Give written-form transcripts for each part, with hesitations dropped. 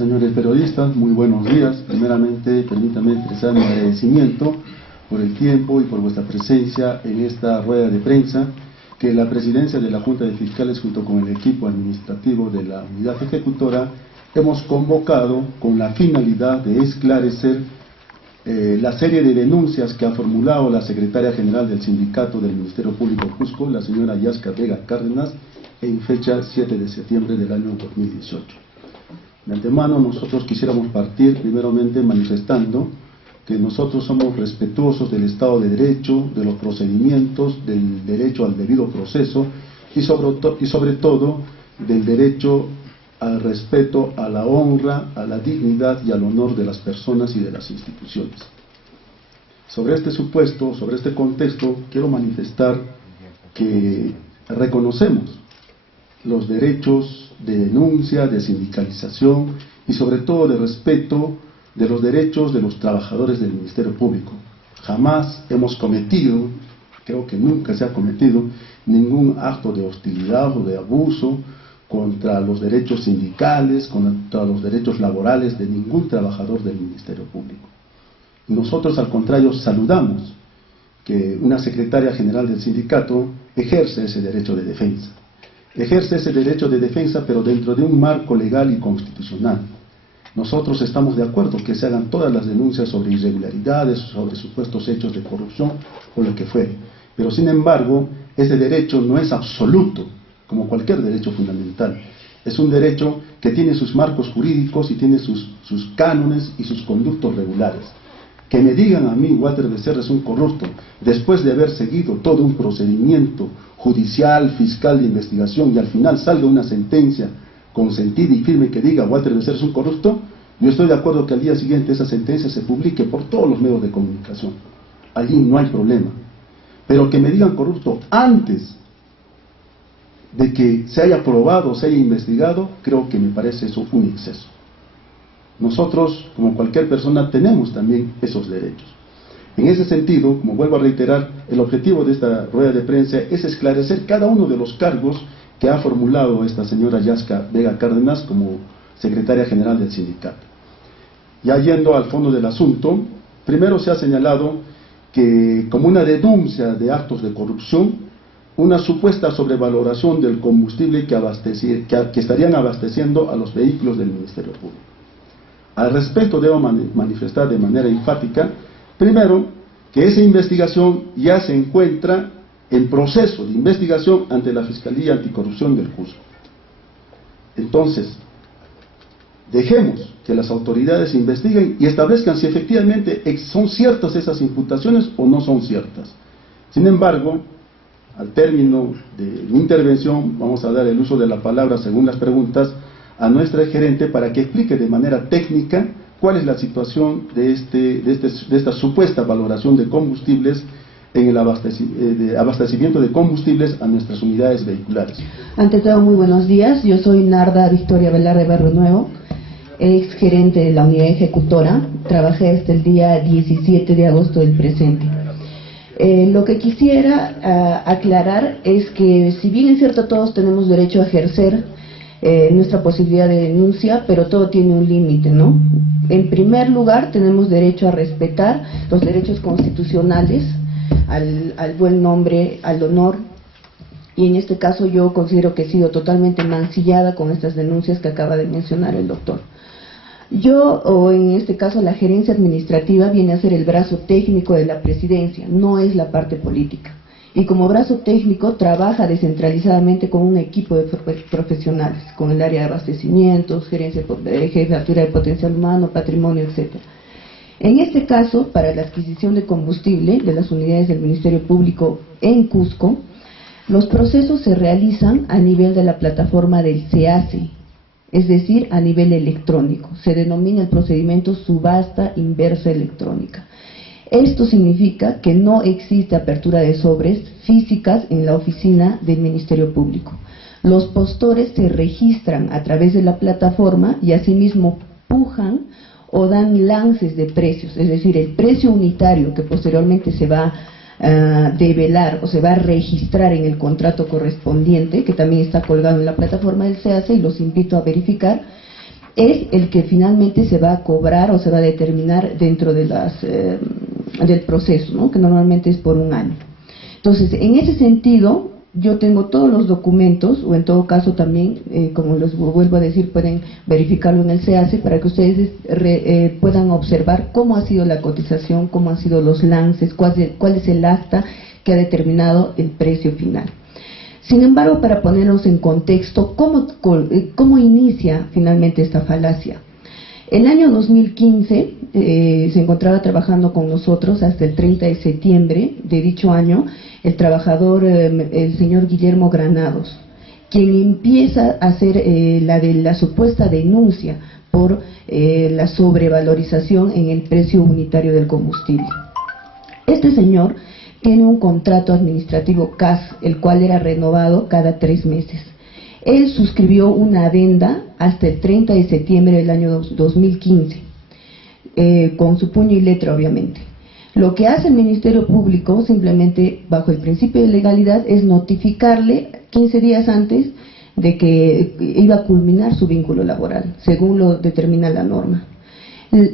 Señores periodistas, muy buenos días. Primeramente, permítanme expresar mi agradecimiento por el tiempo y por vuestra presencia en esta rueda de prensa que la Presidencia de la Junta de Fiscales junto con el equipo administrativo de la Unidad Ejecutora hemos convocado con la finalidad de esclarecer la serie de denuncias que ha formulado la Secretaria General del Sindicato del Ministerio Público Cusco, la señora Yasca Vega Cárdenas, en fecha 7 de septiembre del año 2018. De antemano, nosotros quisiéramos partir primeramente manifestando que nosotros somos respetuosos del Estado de Derecho, de los procedimientos, del derecho al debido proceso y sobre todo del derecho al respeto, a la honra, a la dignidad y al honor de las personas y de las instituciones. Sobre este supuesto, sobre este contexto, quiero manifestar que reconocemos los derechos de denuncia, de sindicalización y sobre todo de respeto de los derechos de los trabajadores del Ministerio Público. Jamás hemos cometido, creo que nunca se ha cometido, ningún acto de hostilidad o de abuso contra los derechos sindicales, contra los derechos laborales de ningún trabajador del Ministerio Público. Nosotros, al contrario, saludamos que una secretaria general del sindicato ejerce ese derecho de defensa. Ejerce ese derecho de defensa, pero dentro de un marco legal y constitucional. Nosotros estamos de acuerdo que se hagan todas las denuncias sobre irregularidades, sobre supuestos hechos de corrupción o lo que fuere. Pero sin embargo, ese derecho no es absoluto, como cualquier derecho fundamental. Es un derecho que tiene sus marcos jurídicos y tiene sus cánones y sus conductos regulares. Que me digan a mí, Walter Becerra es un corrupto, después de haber seguido todo un procedimiento judicial, fiscal de investigación y al final salga una sentencia consentida y firme que diga Walter Becerra es un corrupto, yo estoy de acuerdo que al día siguiente esa sentencia se publique por todos los medios de comunicación. Allí no hay problema. Pero que me digan corrupto antes de que se haya probado, se haya investigado, creo que me parece eso un exceso. Nosotros, como cualquier persona, tenemos también esos derechos. En ese sentido, como vuelvo a reiterar, el objetivo de esta rueda de prensa es esclarecer cada uno de los cargos que ha formulado esta señora Yasca Vega Cárdenas como secretaria general del sindicato. Ya yendo al fondo del asunto, primero se ha señalado que como una denuncia de actos de corrupción, una supuesta sobrevaloración del combustible que estarían abasteciendo a los vehículos del Ministerio Público. Al respecto debo manifestar de manera enfática, primero, que esa investigación ya se encuentra en proceso de investigación ante la Fiscalía Anticorrupción del Cusco. Entonces, dejemos que las autoridades investiguen y establezcan si efectivamente son ciertas esas imputaciones o no son ciertas. Sin embargo, al término de mi intervención, vamos a dar el uso de la palabra, según las preguntas, a nuestra gerente para que explique de manera técnica cuál es la situación de esta supuesta valoración de combustibles en el abastecimiento de combustibles a nuestras unidades vehiculares. Ante todo, muy buenos días. Yo soy Narda Victoria Velarde Barrio Nuevo, ex gerente de la unidad ejecutora. Trabajé hasta el día 17 de agosto del presente. Lo que quisiera aclarar es que, si bien es cierto, todos tenemos derecho a ejercer nuestra posibilidad de denuncia, pero todo tiene un límite, ¿no? En primer lugar, tenemos derecho a respetar los derechos constitucionales, al buen nombre, al honor, y en este caso yo considero que he sido totalmente mancillada con estas denuncias que acaba de mencionar el doctor. Yo, o en este caso la gerencia administrativa, viene a ser el brazo técnico de la presidencia, no es la parte política. Y como brazo técnico trabaja descentralizadamente con un equipo de profesionales, con el área de abastecimientos, jefatura de potencial humano, patrimonio, etc. En este caso, para la adquisición de combustible de las unidades del Ministerio Público en Cusco, los procesos se realizan a nivel de la plataforma del SEACE, es decir, a nivel electrónico. Se denomina el procedimiento subasta inversa electrónica. Esto significa que no existe apertura de sobres físicas en la oficina del Ministerio Público. Los postores se registran a través de la plataforma y asimismo pujan o dan lances de precios, es decir, el precio unitario que posteriormente se va a develar o se va a registrar en el contrato correspondiente, que también está colgado en la plataforma del SEACE y los invito a verificar. es el que finalmente se va a cobrar o se va a determinar dentro de del proceso, ¿no? Que normalmente es por un año. Entonces, en ese sentido, yo tengo todos los documentos, o en todo caso también, como les vuelvo a decir, pueden verificarlo en el SEACE para que ustedes puedan observar cómo ha sido la cotización, cómo han sido los lances, cuál es el acta que ha determinado el precio final. Sin embargo, para ponernos en contexto, ¿cómo inicia finalmente esta falacia? El año 2015 se encontraba trabajando con nosotros hasta el 30 de septiembre de dicho año el trabajador, el señor Guillermo Granados, quien empieza a hacer la supuesta denuncia por la sobrevalorización en el precio unitario del combustible. Este señor tiene un contrato administrativo CAS, el cual era renovado cada 3 meses. Él suscribió una adenda hasta el 30 de septiembre del año 2015, con su puño y letra, obviamente. Lo que hace el Ministerio Público, simplemente bajo el principio de legalidad, es notificarle 15 días antes de que iba a culminar su vínculo laboral, según lo determina la norma.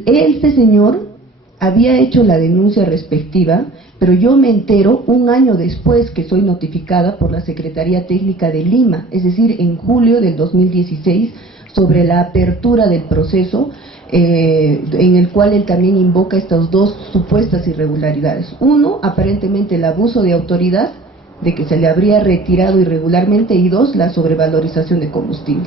Este señor había hecho la denuncia respectiva, pero yo me entero un año después que soy notificada por la Secretaría Técnica de Lima, es decir, en julio del 2016, sobre la apertura del proceso, en el cual él también invoca estas dos supuestas irregularidades. Uno, aparentemente el abuso de autoridad, de que se le habría retirado irregularmente, y dos, la sobrevalorización de combustible.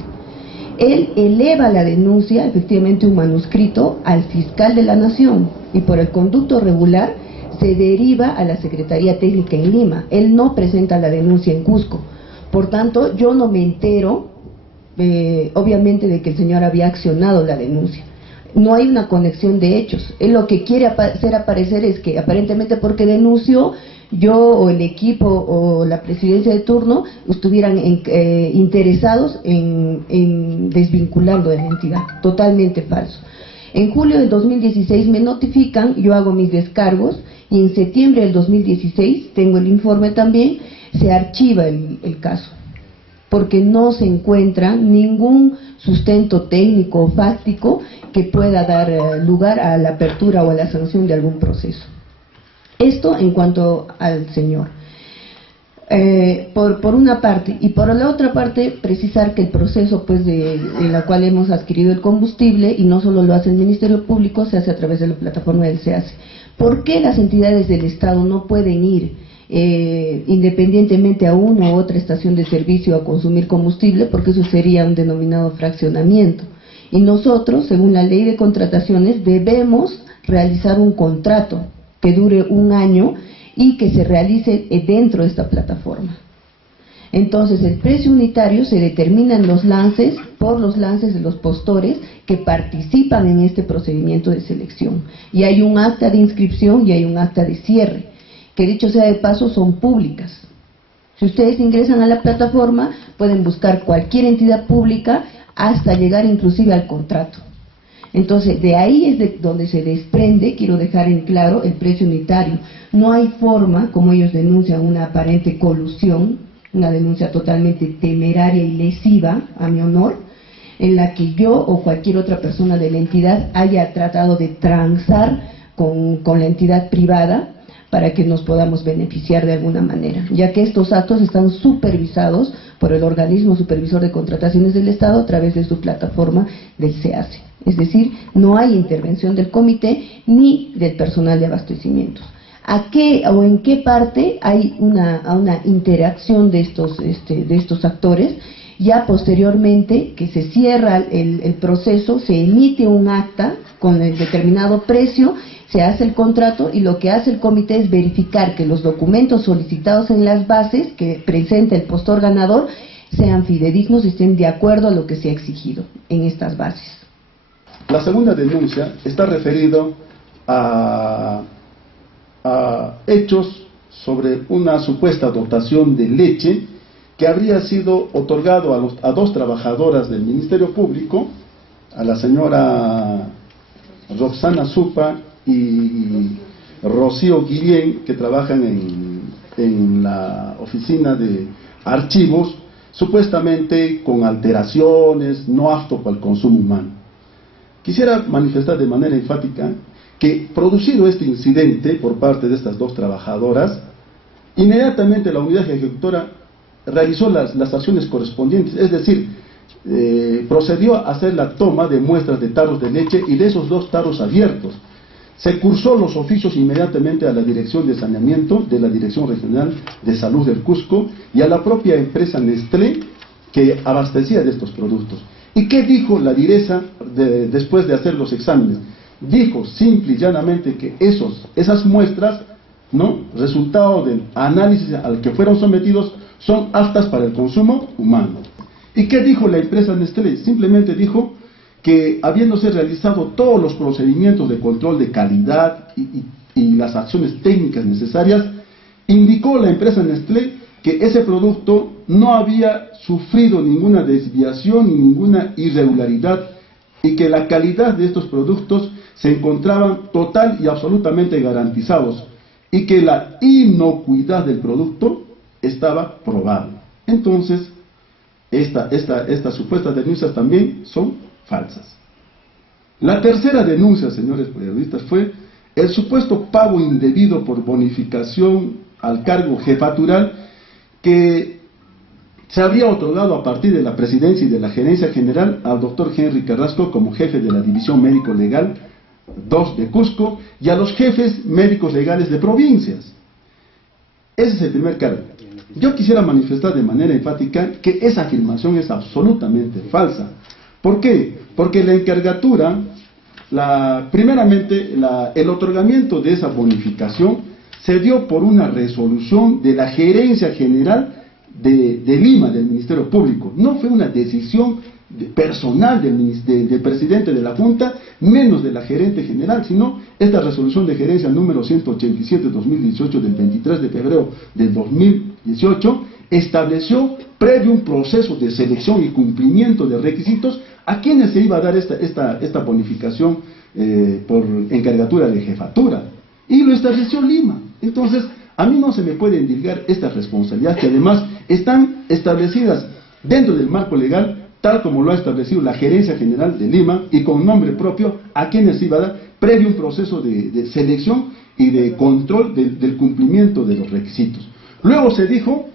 Él eleva la denuncia, efectivamente un manuscrito, al fiscal de la Nación, y por el conducto regular se deriva a la Secretaría Técnica en Lima. Él no presenta la denuncia en Cusco. Por tanto, yo no me entero, obviamente, de que el señor había accionado la denuncia. No hay una conexión de hechos. Él lo que quiere hacer aparecer es que, aparentemente porque denunció, yo o el equipo o la presidencia de turno estuvieran interesados en desvincularlo de la entidad. Totalmente falso. En julio del 2016 me notifican, yo hago mis descargos, y en septiembre del 2016, tengo el informe también, se archiva el caso, porque no se encuentra ningún sustento técnico o fáctico que pueda dar lugar a la apertura o a la sanción de algún proceso. Esto en cuanto al señor. Por una parte, y por la otra parte, precisar que el proceso en la cual hemos adquirido el combustible, y no solo lo hace el Ministerio Público, se hace a través de la plataforma del SEACE. ¿Por qué las entidades del Estado no pueden ir independientemente a una u otra estación de servicio a consumir combustible? Porque eso sería un denominado fraccionamiento. Y nosotros, según la ley de contrataciones, debemos realizar un contrato que dure un año y que se realice dentro de esta plataforma. Entonces, el precio unitario se determina en los lances, por los lances de los postores que participan en este procedimiento de selección. Y hay un acta de inscripción y hay un acta de cierre, que dicho sea de paso son públicas. Si ustedes ingresan a la plataforma, pueden buscar cualquier entidad pública hasta llegar inclusive al contrato. Entonces, de ahí es de donde se desprende, quiero dejar en claro, el precio unitario. No hay forma, como ellos denuncian, una aparente colusión, una denuncia totalmente temeraria y lesiva a mi honor, en la que yo o cualquier otra persona de la entidad haya tratado de transar con la entidad privada para que nos podamos beneficiar de alguna manera, ya que estos actos están supervisados por el organismo supervisor de contrataciones del Estado a través de su plataforma del SEACE. Es decir, no hay intervención del comité ni del personal de abastecimientos. ¿A qué o en qué parte hay una interacción de estos actores? Ya posteriormente que se cierra el proceso, se emite un acta con el determinado precio, se hace el contrato, y lo que hace el comité es verificar que los documentos solicitados en las bases que presenta el postor ganador sean fidedignos y estén de acuerdo a lo que se ha exigido en estas bases. La segunda denuncia está referido a hechos sobre una supuesta dotación de leche que habría sido otorgado a dos trabajadoras del Ministerio Público, a la señora Roxana Supa y Rocío Guillén, que trabajan en la oficina de archivos, supuestamente con alteraciones, no apto para el consumo humano. quisiera manifestar de manera enfática que, producido este incidente por parte de estas dos trabajadoras, inmediatamente la unidad ejecutora realizó las acciones correspondientes, es decir, procedió a hacer la toma de muestras de tarros de leche y de esos 2 tarros abiertos. Se cursó los oficios inmediatamente a la Dirección de Saneamiento de la Dirección Regional de Salud del Cusco y a la propia empresa Nestlé que abastecía de estos productos. ¿Y qué dijo la direza después de hacer los exámenes? Dijo simple y llanamente que esas muestras, ¿no?, resultado del análisis al que fueron sometidos, son aptas para el consumo humano. ¿Y qué dijo la empresa Nestlé? Simplemente dijo que, habiéndose realizado todos los procedimientos de control de calidad y las acciones técnicas necesarias, indicó la empresa Nestlé que ese producto no había sufrido ninguna desviación ni ninguna irregularidad y que la calidad de estos productos se encontraban total y absolutamente garantizados y que la inocuidad del producto estaba probada. Entonces, estas supuestas denuncias también son falsas. La tercera denuncia, señores periodistas, fue el supuesto pago indebido por bonificación al cargo jefatural que se habría otorgado a partir de la presidencia y de la gerencia general al doctor Henry Carrasco como jefe de la División Médico Legal 2 de Cusco y a los jefes médicos legales de provincias. Ese es el primer cargo. Yo quisiera manifestar de manera enfática que esa afirmación es absolutamente falsa. ¿Por qué? Porque la encargatura, primeramente el otorgamiento de esa bonificación se dio por una resolución de la Gerencia General de Lima, del Ministerio Público. No fue una decisión personal del presidente de la Junta, menos de la gerente general, sino esta resolución de gerencia número 187-2018 del 23 de febrero del 2018 estableció, previo un proceso de selección y cumplimiento de requisitos, a quienes se iba a dar esta bonificación por encargatura de jefatura, y lo estableció Lima. Entonces, a mí no se me puede endilgar esta responsabilidad, que además están establecidas dentro del marco legal, tal como lo ha establecido la Gerencia General de Lima, y con nombre propio a quienes se iba a dar, previo un proceso de selección y de control del cumplimiento de los requisitos. Luego se dijo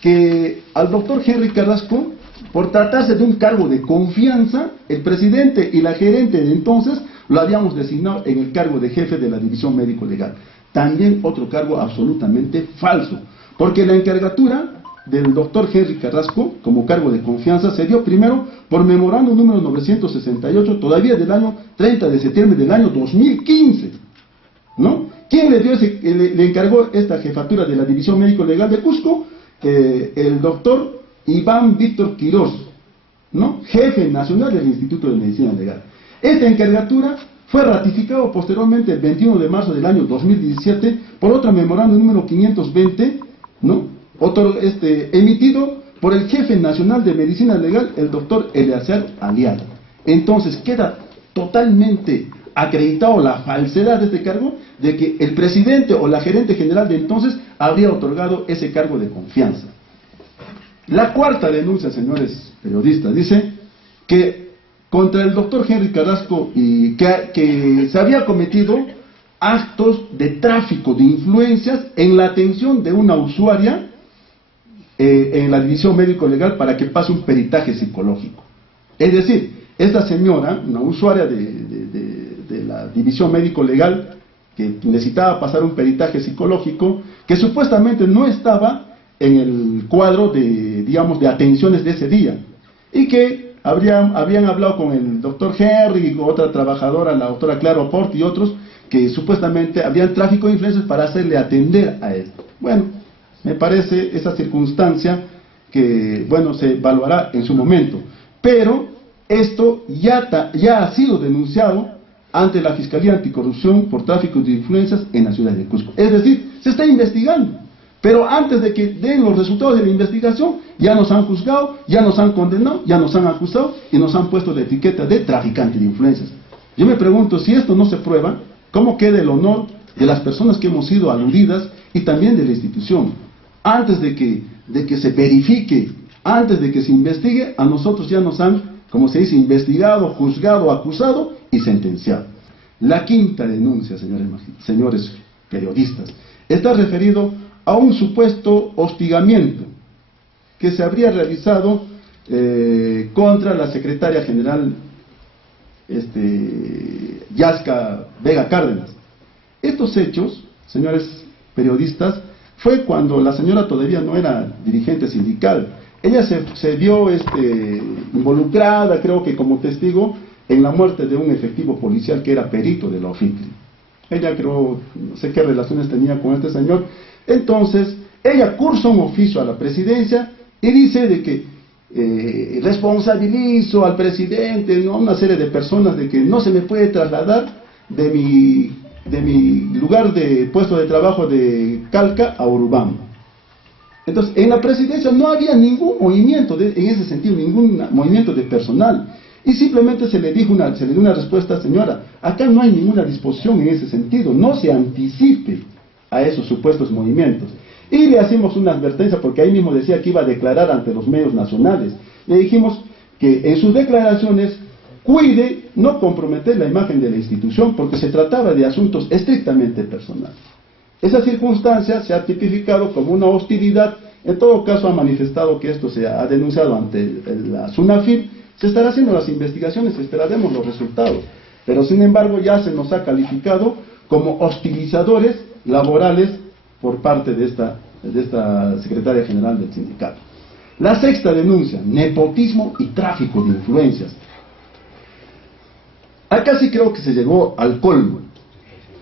que al doctor Henry Carrasco, por tratarse de un cargo de confianza, el presidente y la gerente de entonces lo habíamos designado en el cargo de jefe de la División Médico Legal. También otro cargo absolutamente falso, porque la encargatura del doctor Henry Carrasco como cargo de confianza se dio primero por memorando número 968, todavía del año 30 de septiembre del año 2015, ¿no? ¿Quién le encargó esta jefatura de la División Médico Legal de Cusco? El doctor Iván Víctor Quirós, ¿no?, jefe nacional del Instituto de Medicina Legal. Esta encargatura fue ratificado posteriormente el 21 de marzo del año 2017 por otro memorando número 520, ¿no?, emitido por el jefe nacional de Medicina Legal, el doctor Eleazar Aliaga. Entonces queda totalmente acreditado la falsedad de este cargo, de que el presidente o la gerente general de entonces habría otorgado ese cargo de confianza. La cuarta denuncia, señores periodistas, dice que contra el doctor Henry Carrasco y que se había cometido actos de tráfico de influencias en la atención de una usuaria en la División Médico Legal para que pase un peritaje psicológico. Es decir, esta señora, una usuaria de la División Médico Legal, que necesitaba pasar un peritaje psicológico, que supuestamente no estaba en el cuadro de atenciones de ese día, y que habían hablado con el doctor Henry y con otra trabajadora, la doctora Claro Aporte y otros, que supuestamente habían tráfico de influencias para hacerle atender a él. Bueno, me parece esa circunstancia que, bueno, se evaluará en su momento, pero esto ya ha sido denunciado ante la Fiscalía Anticorrupción por tráfico de influencias en la ciudad de Cusco. Es decir, se está investigando, pero antes de que den los resultados de la investigación, ya nos han juzgado, ya nos han condenado, ya nos han acusado y nos han puesto la etiqueta de traficante de influencias. Yo me pregunto, si esto no se prueba, ¿cómo queda el honor de las personas que hemos sido aludidas y también de la institución? Antes de que se verifique, antes de que se investigue, a nosotros ya nos han, como se dice, investigado, juzgado, acusado y sentenciado. La quinta denuncia, señores periodistas, está referido a un supuesto hostigamiento que se habría realizado contra la secretaria general Yasca Vega Cárdenas. Estos hechos, señores periodistas, fue cuando la señora todavía no era dirigente sindical. Ella se vio involucrada, creo que como testigo, en la muerte de un efectivo policial que era perito de la OFICRI. Ella creo, no sé qué relaciones tenía con este señor. Entonces, ella cursa un oficio a la presidencia y dice de que responsabilizo al presidente, ¿no?, a una serie de personas de que no se me puede trasladar de mi lugar de puesto de trabajo de Calca a Urubamba. Entonces, en la presidencia no había ningún movimiento, en ese sentido, ningún movimiento de personal. Y simplemente se le dio una respuesta: señora, acá no hay ninguna disposición en ese sentido, no se anticipe a esos supuestos movimientos. Y le hacemos una advertencia, porque ahí mismo decía que iba a declarar ante los medios nacionales. Le dijimos que en sus declaraciones cuide no comprometer la imagen de la institución, porque se trataba de asuntos estrictamente personales. Esa circunstancia se ha tipificado como una hostilidad. En todo caso ha manifestado que esto se ha denunciado ante la SUNAFIL. Se estarán haciendo las investigaciones, esperaremos los resultados, pero sin embargo ya se nos ha calificado como hostilizadores laborales por parte de esta secretaria general del sindicato. La sexta denuncia: nepotismo y tráfico de influencias. Acá sí creo que se llegó al colmo.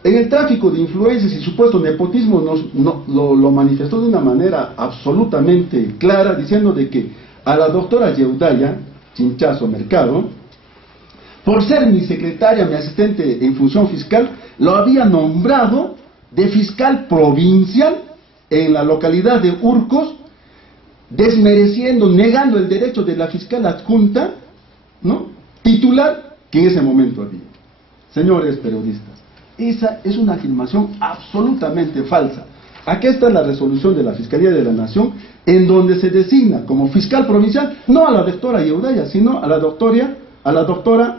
En el tráfico de influencias y supuesto nepotismo lo manifestó de una manera absolutamente clara, diciendo de que a la doctora Yeudaya Chinchazo Mercado, por ser mi secretaria, mi asistente en función fiscal, lo había nombrado de fiscal provincial en la localidad de Urcos, desmereciendo, negando el derecho de la fiscal adjunta, ¿no?, titular, que en ese momento había. Señores periodistas, esa es una afirmación absolutamente falsa. Aquí está la resolución de la Fiscalía de la Nación, en donde se designa como fiscal provincial no a la doctora Yeudaya, sino a la doctora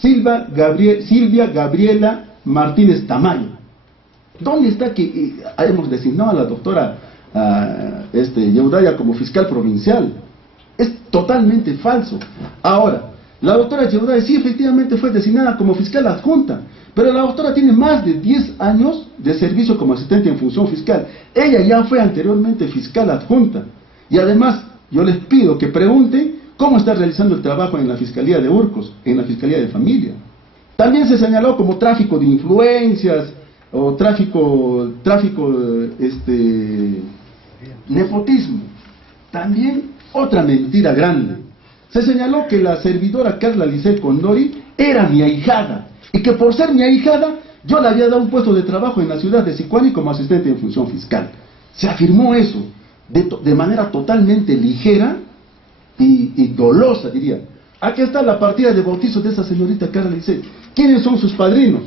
Silvia Gabriela Martínez Tamayo. ¿Dónde está que hemos designado a la doctora Yeudaya como fiscal provincial? Es totalmente falso. Ahora, la doctora Yeudaya sí efectivamente fue designada como fiscal adjunta, pero la doctora tiene más de 10 años de servicio como asistente en función fiscal. Ella ya fue anteriormente fiscal adjunta. Y además, yo les pido que pregunten cómo está realizando el trabajo en la Fiscalía de Urcos, en la Fiscalía de Familia. También se señaló como tráfico de influencias o nepotismo. También otra mentira grande. Se señaló que la servidora Carla Lisset Condori era mi ahijada, y que por ser mi ahijada yo le había dado un puesto de trabajo en la ciudad de Sicuani como asistente en función fiscal. Se afirmó eso de manera totalmente ligera y dolosa, diría. Aquí está la partida de bautizo de esa señorita Carla Lisset. ¿Quiénes son sus padrinos?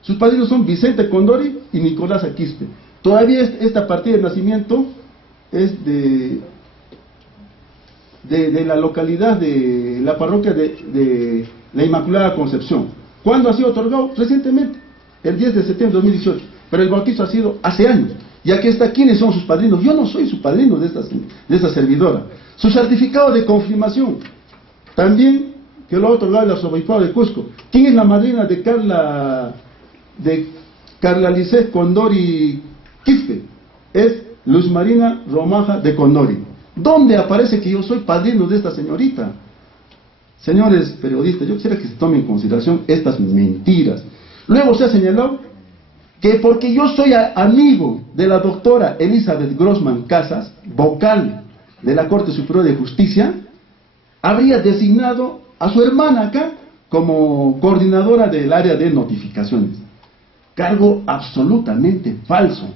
Sus padrinos son Vicente Condori y Nicolás Aquispe. Todavía esta partida de nacimiento es de la localidad de la parroquia de la Inmaculada Concepción. ¿Cuándo ha sido otorgado? Recientemente, el 10 de septiembre de 2018. Pero el bautizo ha sido hace años. Y aquí está, ¿quiénes son sus padrinos? Yo no soy su padrino de esta servidora. Su certificado de confirmación, también que lo ha otorgado el arzobispado de Cusco. ¿Quién es la madrina de Carla Lisset Condori Quispe? Es Luz Marina Romaja de Condori. ¿Dónde aparece que yo soy padrino de esta señorita? Señores periodistas, yo quisiera que se tomen en consideración estas mentiras. Luego se ha señalado que porque yo soy amigo de la doctora Elizabeth Grossman Casas, vocal de la Corte Superior de Justicia, habría designado a su hermana acá como coordinadora del área de notificaciones. Cargo absolutamente falso.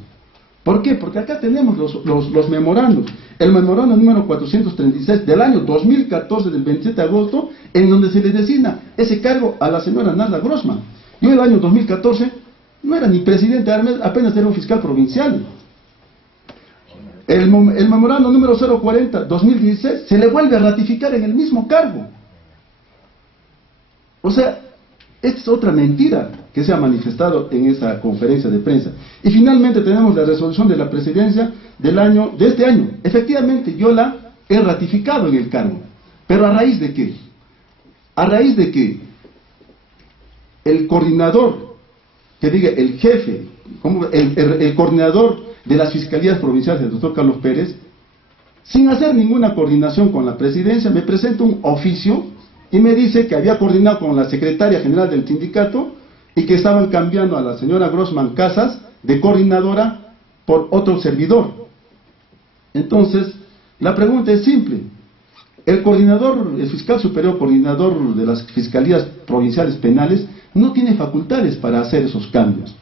¿Por qué? Porque acá tenemos los memorandos. El memorando número 436 del año 2014, del 27 de agosto, en donde se le designa ese cargo a la señora Narda Grossman. Yo en el año 2014 no era ni presidente, apenas era un fiscal provincial. El memorando número 040-2016 se le vuelve a ratificar en el mismo cargo. O sea, Esta es otra mentira que se ha manifestado en esa conferencia de prensa. Y finalmente tenemos la resolución de la presidencia de este año. Efectivamente, yo la he ratificado en el cargo. ¿Pero a raíz de qué? A raíz de que el coordinador, que diga el jefe, el coordinador de las fiscalías provinciales, el doctor Carlos Pérez, sin hacer ninguna coordinación con la presidencia, me presenta un oficio y me dice que había coordinado con la secretaria general del sindicato y que estaban cambiando a la señora Grossman Casas de coordinadora por otro servidor. Entonces, la pregunta es simple. El fiscal superior coordinador de las fiscalías provinciales penales no tiene facultades para hacer esos cambios.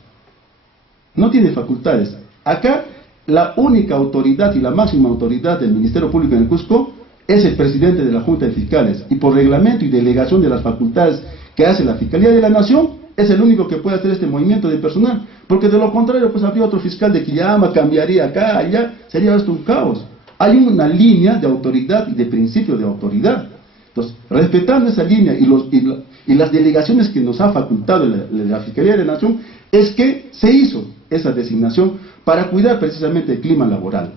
No tiene facultades. Acá, la única autoridad y la máxima autoridad del Ministerio Público en el Cusco es el presidente de la Junta de Fiscales, y por reglamento y delegación de las facultades que hace la Fiscalía de la Nación, es el único que puede hacer este movimiento de personal, porque de lo contrario, pues habría otro fiscal de Quillama, cambiaría acá, allá, sería esto un caos. Hay una línea de autoridad y de principio de autoridad. Entonces, respetando esa línea y las delegaciones que nos ha facultado la Fiscalía de la Nación, es que se hizo esa designación para cuidar precisamente el clima laboral.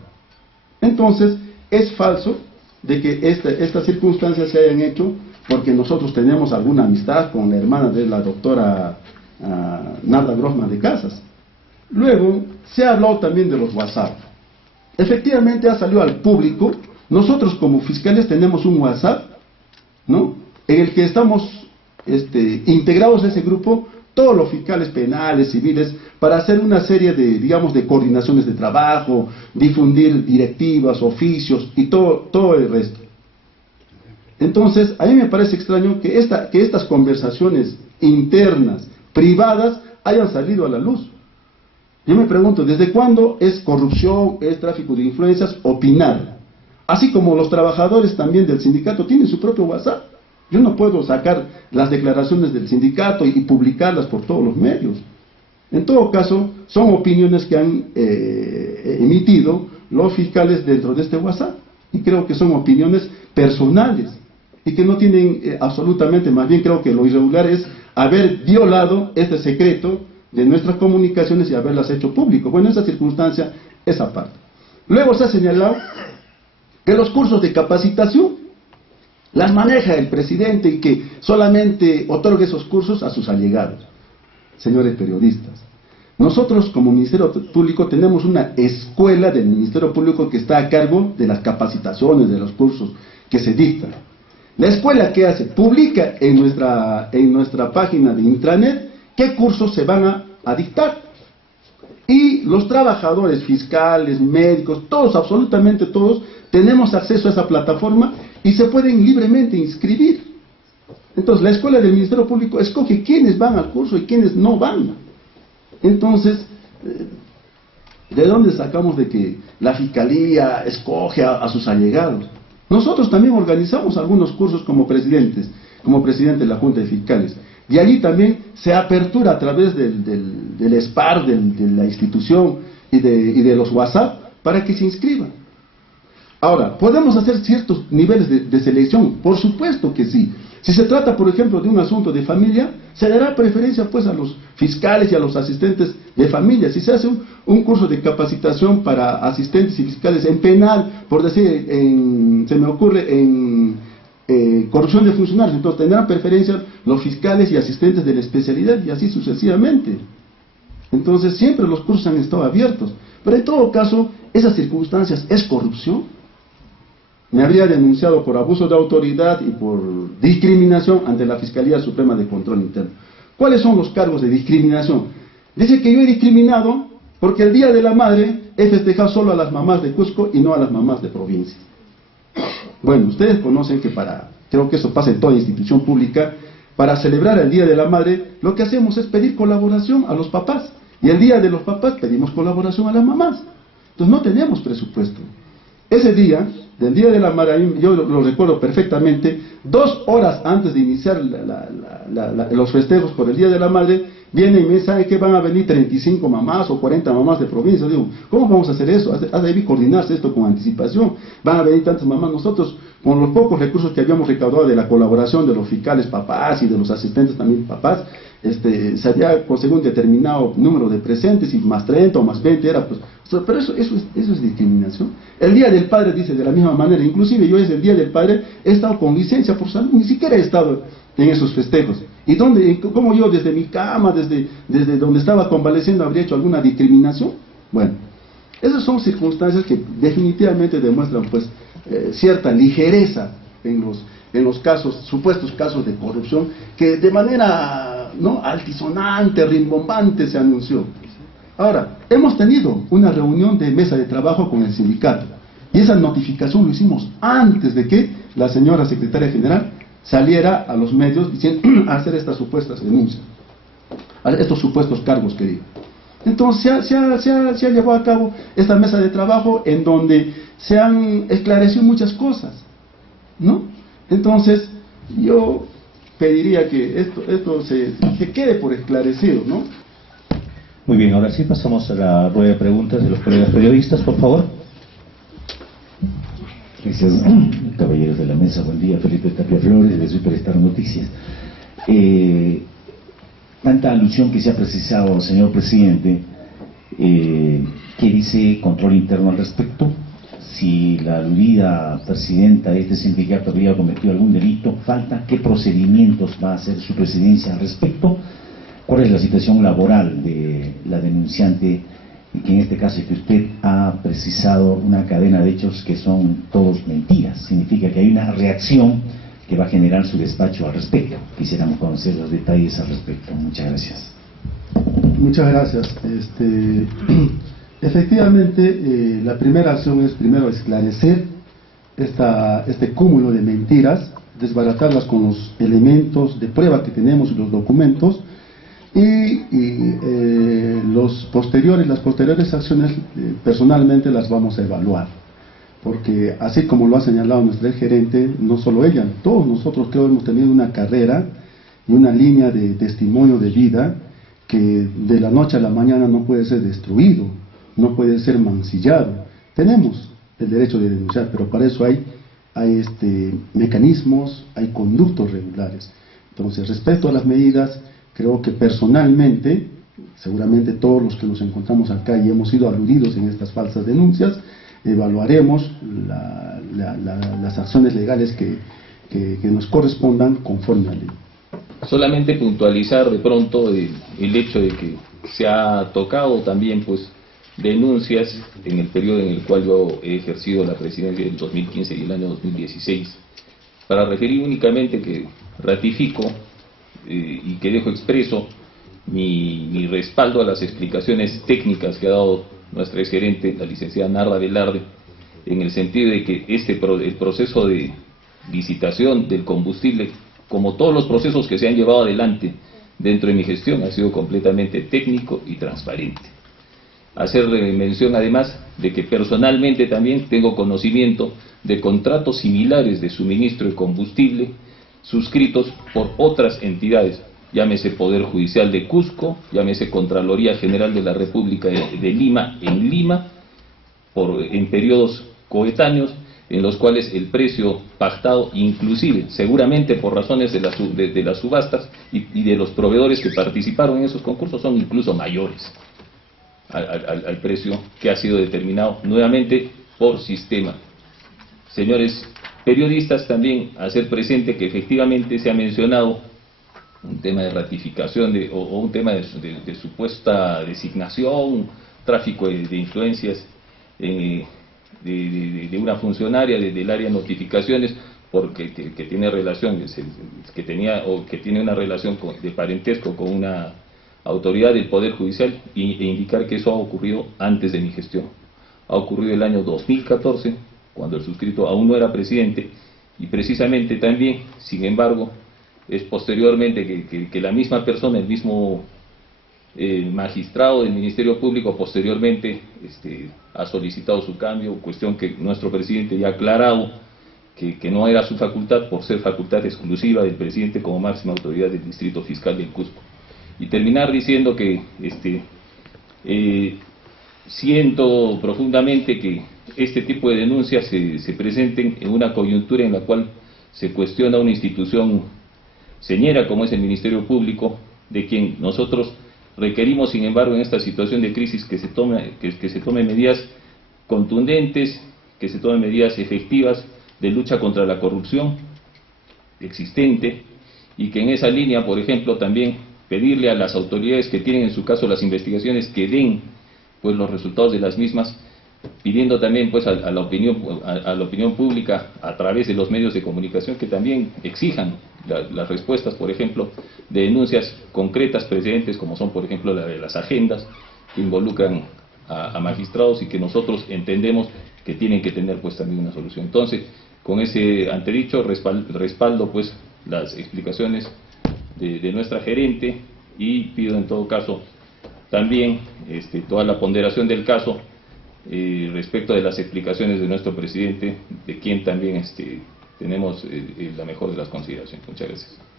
Entonces, es falso de que estas circunstancias se hayan hecho porque nosotros tenemos alguna amistad con la hermana de la doctora Narda Grossman de Casas. Luego, se ha hablado también de los WhatsApp. Efectivamente ha salido al público. Nosotros como fiscales tenemos un WhatsApp, ¿no?, en el que estamos integrados a ese grupo todos los fiscales penales, civiles, para hacer una serie de, digamos, de coordinaciones de trabajo, difundir directivas, oficios y todo el resto. Entonces, a mí me parece extraño que estas conversaciones internas, privadas, hayan salido a la luz. Yo me pregunto, ¿desde cuándo es corrupción, es tráfico de influencias opinar? Así como los trabajadores también del sindicato tienen su propio WhatsApp. Yo no puedo sacar las declaraciones del sindicato y publicarlas por todos los medios. En todo caso, son opiniones que han emitido los fiscales dentro de este WhatsApp. Y creo que son opiniones personales y que no tienen absolutamente, más bien creo que lo irregular es haber violado este secreto de nuestras comunicaciones y haberlas hecho público. Bueno, esa circunstancia es aparte. Luego se ha señalado que los cursos de capacitación las maneja el presidente y que solamente otorga esos cursos a sus allegados. Señores periodistas, nosotros como Ministerio Público tenemos una escuela del Ministerio Público que está a cargo de las capacitaciones, de los cursos que se dictan. La escuela, ¿qué hace? Publica en nuestra página de intranet qué cursos se van a dictar. Y los trabajadores fiscales, médicos, todos, absolutamente todos, tenemos acceso a esa plataforma y se pueden libremente inscribir. Entonces, la escuela del Ministerio Público escoge quiénes van al curso y quiénes no van. Entonces, ¿de dónde sacamos de que la Fiscalía escoge a sus allegados? Nosotros también organizamos algunos cursos como presidente de la Junta de Fiscales. Y allí también se apertura a través del SPAR, de la institución y de los WhatsApp para que se inscriban. Ahora, ¿podemos hacer ciertos niveles de selección? Por supuesto que sí. Si se trata, por ejemplo, de un asunto de familia, se dará preferencia pues a los fiscales y a los asistentes de familia. Si se hace un curso de capacitación para asistentes y fiscales en penal, por decir, se me ocurre en corrupción de funcionarios, entonces tendrán preferencia los fiscales y asistentes de la especialidad y así sucesivamente. Entonces siempre los cursos han estado abiertos. Pero en todo caso, esas circunstancias es corrupción. Me habría denunciado por abuso de autoridad y por discriminación ante la Fiscalía Suprema de Control Interno. ¿Cuáles son los cargos de discriminación? Dice que yo he discriminado porque el Día de la Madre he festejado solo a las mamás de Cusco y no a las mamás de provincia. Bueno, ustedes conocen que creo que eso pasa en toda institución pública, para celebrar el Día de la Madre, lo que hacemos es pedir colaboración a los papás. Y el Día de los Papás pedimos colaboración a las mamás. Entonces no tenemos presupuesto. Ese día, del Día de la Madre, yo lo recuerdo perfectamente, 2 horas antes de iniciar los festejos por el Día de la Madre, vienen y me saben que van a venir 35 mamás o 40 mamás de provincia. Digo, ¿cómo vamos a hacer eso? Ha de coordinarse esto con anticipación. Van a venir tantas mamás. Nosotros, con los pocos recursos que habíamos recaudado de la colaboración de los fiscales papás y de los asistentes también papás, se había conseguido un determinado número de presentes, y más 30 o más 20 era, pues, pero eso es discriminación. El Día del Padre dice de la misma manera. Inclusive yo, es el Día del Padre, he estado con licencia por salud, ni siquiera he estado en esos festejos. ¿Y cómo yo desde mi cama, desde donde estaba convaleciendo, habría hecho alguna discriminación? Bueno, esas son circunstancias que definitivamente demuestran, pues, cierta ligereza en los casos, supuestos casos de corrupción, que de manera, ¿no?, altisonante, rimbombante se anunció. Ahora, hemos tenido una reunión de mesa de trabajo con el sindicato, y esa notificación lo hicimos antes de que la señora secretaria general saliera a los medios diciendo a hacer estas supuestas denuncias, a estos supuestos cargos que digo. Entonces se ha llevado a cabo esta mesa de trabajo en donde se han esclarecido muchas cosas, ¿no? Entonces yo pediría que esto se quede por esclarecido, ¿no? Muy bien, ahora sí pasamos a la rueda de preguntas de los colegas periodistas, por favor. Gracias, caballeros de la mesa. Buen día, Felipe Tapia Flores, de Superstar Noticias. Tanta alusión que se ha precisado, señor presidente, ¿qué dice control interno al respecto? Si la aludida presidenta de este sindicato había cometido algún delito, falta, ¿qué procedimientos va a hacer su presidencia al respecto? ¿Cuál es la situación laboral de la denunciante, que en este caso es que usted ha precisado una cadena de hechos que son todos mentiras? Significa que hay una reacción que va a generar su despacho al respecto. Quisiéramos conocer los detalles al respecto. Muchas gracias. Muchas gracias. Efectivamente, la primera acción es primero esclarecer este cúmulo de mentiras, desbaratarlas con los elementos de prueba que tenemos y los documentos, y las posteriores acciones personalmente las vamos a evaluar, porque así como lo ha señalado nuestra gerente, no solo ella, todos nosotros creo hemos tenido una carrera y una línea de testimonio de vida que de la noche a la mañana no puede ser destruido, no puede ser mancillado. Tenemos el derecho de denunciar, pero para eso hay mecanismos, hay conductos regulares. Entonces, respecto a las medidas, creo que personalmente, seguramente todos los que nos encontramos acá y hemos sido aludidos en estas falsas denuncias, evaluaremos las acciones legales que nos correspondan conforme a la ley. Solamente puntualizar de pronto el hecho de que se ha tocado también, pues, denuncias en el periodo en el cual yo he ejercido la presidencia del 2015 y el año 2016, para referir únicamente que ratifico y que dejo expreso mi respaldo a las explicaciones técnicas que ha dado nuestra exgerente, la licenciada Narda Velarde, en el sentido de que el proceso de licitación del combustible, como todos los procesos que se han llevado adelante dentro de mi gestión, ha sido completamente técnico y transparente. Hacer mención además de que personalmente también tengo conocimiento de contratos similares de suministro de combustible suscritos por otras entidades, llámese Poder Judicial de Cusco, llámese Contraloría General de la República de Lima, en Lima, en periodos coetáneos, en los cuales el precio pactado, inclusive, seguramente por razones de las subastas y de los proveedores que participaron en esos concursos, son incluso mayores al precio que ha sido determinado nuevamente por sistema. Señores periodistas, también hacer presente que efectivamente se ha mencionado un tema de ratificación o un tema de supuesta designación, tráfico de influencias de una funcionaria del área de notificaciones, porque que tiene relación, que tiene una relación de parentesco con una autoridad del Poder Judicial, e indicar que eso ha ocurrido antes de mi gestión. Ha ocurrido el año 2014, cuando el suscrito aún no era presidente, y precisamente también, sin embargo, es posteriormente que la misma persona, el mismo magistrado del Ministerio Público, posteriormente ha solicitado su cambio, cuestión que nuestro presidente ya ha aclarado que no era su facultad, por ser facultad exclusiva del presidente como máxima autoridad del Distrito Fiscal del Cusco. Y terminar diciendo que siento profundamente que este tipo de denuncias se presenten en una coyuntura en la cual se cuestiona una institución señera como es el Ministerio Público, de quien nosotros requerimos, sin embargo, en esta situación de crisis que se tomen medidas contundentes, que se tomen medidas efectivas de lucha contra la corrupción existente, y que en esa línea, por ejemplo, también pedirle a las autoridades que tienen en su caso las investigaciones que den pues los resultados de las mismas, pidiendo también pues a la opinión pública a través de los medios de comunicación que también exijan las respuestas, por ejemplo, de denuncias concretas precedentes, como son por ejemplo la de las agendas que involucran a magistrados y que nosotros entendemos que tienen que tener pues también una solución. Entonces, con ese antedicho respaldo pues las explicaciones de nuestra gerente, y pido en todo caso también toda la ponderación del caso respecto de las explicaciones de nuestro presidente, de quien también tenemos la mejor de las consideraciones. Muchas gracias.